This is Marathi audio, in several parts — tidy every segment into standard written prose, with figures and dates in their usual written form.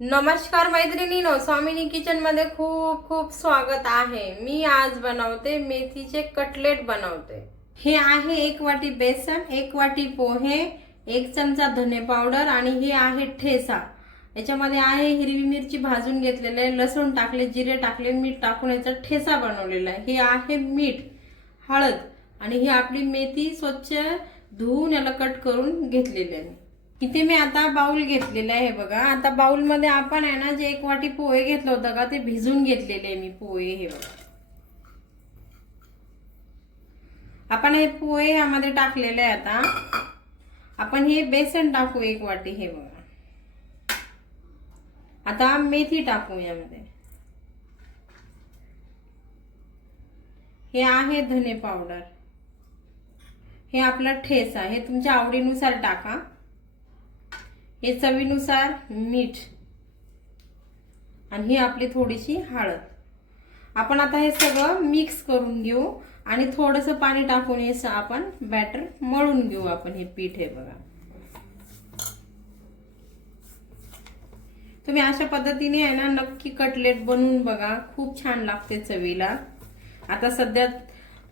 नमस्कार मैत्रिणींनो, स्वामिनी किचन मध्ये खूप खूप स्वागत आहे। मी आज बनवते मेथीचे कटलेट बनवते। हे आहे 1 वाटी बेसन, 1 वाटी पोहे, 1 चमचा धने पावडर आणि हे आहे ठेसा। याच्यामध्ये आहे हिरवी मिरची भाजून घेतलेले, लसूण टाकले, जिरे टाकले, मीठ टाकून याचा ठेसा बनवलेला आहे। हे आहे मीठ, हळद आणि ही आपली मेथी स्वच्छ धुवून याला कट करून घेतलेली आहे। इथे मी आता बाउल घेतलेला आहे बघा। आता बाउल मध्ये आपण आहे ना जे 1 वाटी पोहे घेतलं होतं का ते भिजून घेतलेले मी पोहे। हे बघा, आपण हे पोहे यामध्ये टाकलेले आहे। आता आपण हे बेसन टाकू 1 वाटी। हे बघा, आता मेथी टाकू यामध्ये। हे आहे धने पावडर, हे आपला ठेसा, हे तुमच्या आवडीनुसार टाका। हे चवीनुसार मीठ आणि ही आपली थोडीशी हळद। आपण आता हे सगळं मिक्स करून घेऊ आणि थोडंसं पाणी टाकून हे आपण बॅटर मळून घेऊ। आपण हे पीठ आहे बघा, तुम्ही अशा पद्धतीने आहे ना नक्की कटलेट बनवून बघा, खूप छान लागते चवीला। आता सध्या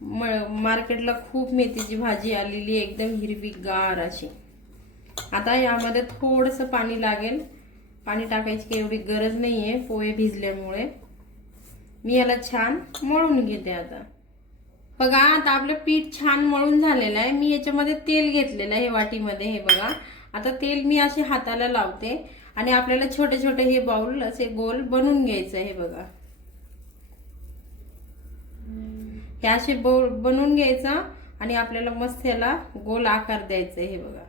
मार्केटला खूप मेथीची भाजी आलेली आहे, एकदम हिरवीगार अशी। आता यामध्ये थोडंसं पाणी लागेल, पाणी टाकायची काही एवढी गरज नाहीये पोहे भिजल्यामुळे। मी याला छान मळून घेते। आता बघा, आता आपलं पीठ छान मळून झालेलं आहे। मी याच्यामध्ये तेल घेतलेलं आहे वाटीमध्ये। हे बघा, आता तेल मी असे हाताला लावते आणि आपल्याला छोटे छोटे हे बाउल असे गोल बनवून घ्यायचं। हे बघा, हे असे बनवून घ्यायचं आणि आपल्याला मस्त याला गोल आकार द्यायचा। हे बघा,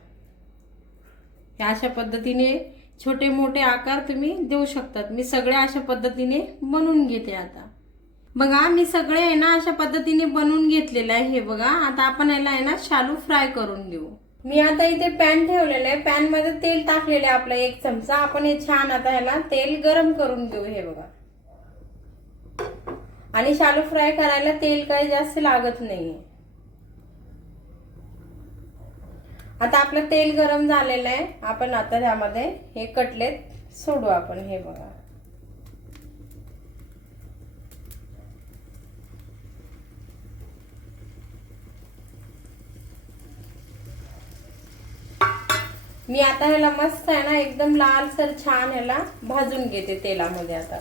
या अशा पद्धतीने छोटे मोठे आकार तुम्ही देऊ शकतात। मी सगळे अशा पद्धतीने बनवून घेते। आता बघा, मी सगळे आहे ना अशा पद्धतीने बनवून घेतलेले आहे। हे बघा, आता आपण याला आहे ना शालू फ्राय करून घेऊ। मी आता इथे पॅन ठेवलेले आहे, पॅन मध्ये तेल टाकलेले आहे आपला 1 चमचा। आपण हे छान आता याला तेल गरम करून घेऊ। हे बघा, आणि शालू फ्राय करायला तेल काही जास्त लागत नाही। आता आपलं तेल गरम झालेलं आहे, आपण आता त्यामध्ये हे कटलेट सोडू आपण। हे बघा, मी आता ह्याला मस्त आहे ना एकदम लालसर छान ह्याला भाजून घेते तेलामध्ये। आता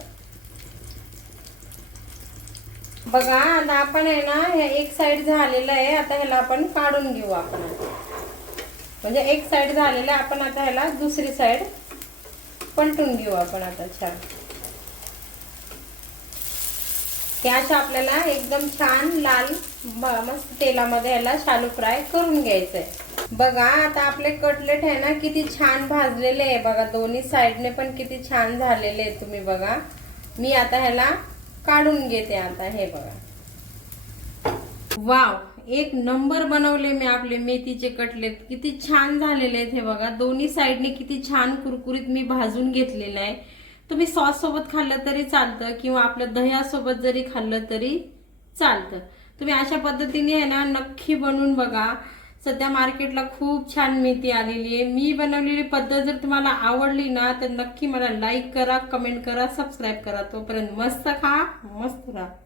बघा, आता आपण आहे ना हे 1 साइड झालेलं आहे, आता ह्याला आपण काढून घेऊ। आपण म्हणजे 1 साइड झालेलं आहे, आपण आता ह्याला दुसरी साइड पलटून घेऊ आपण। आता छान याच्या आपल्याला एकदम छान लाल मस्त तेलामध्ये ह्याला शालू फ्राय करून घ्यायचंय। बघा, आता आपले कटलेट आहे ना किती छान भाजलेले आहे बघा, दोन्ही साइडने पण किती छान झालेले आहे। तुम्ही बघा, मी आता ह्याला काढून घेते। आता हे बघा, वाव, 1 नंबर बनवले मी आपले मेथीचे कटलेट, किती छान झालेले आहेत। हे बघा, दोन्ही साइडने किती छान कुरकुरीत मी भाजून घेतलेलं आहे। तुम्ही सॉस सोबत खाल्लं तरी चालतं किंवा आपल्या दह्यासोबत जरी खाल्लं तरी चालतं। तुम्ही अशा पद्धतीने आहे ना नक्की बनवून बघा। सध्या मार्केटला खूप छान मेथी आलेली आहे। मी बनवलेली पद्धत जर तुम्हाला आवडली ना तर नक्की मला लाईक करा, कमेंट करा, सबस्क्राईब करा। तोपर्यंत मस्त खा, मस्त राहा।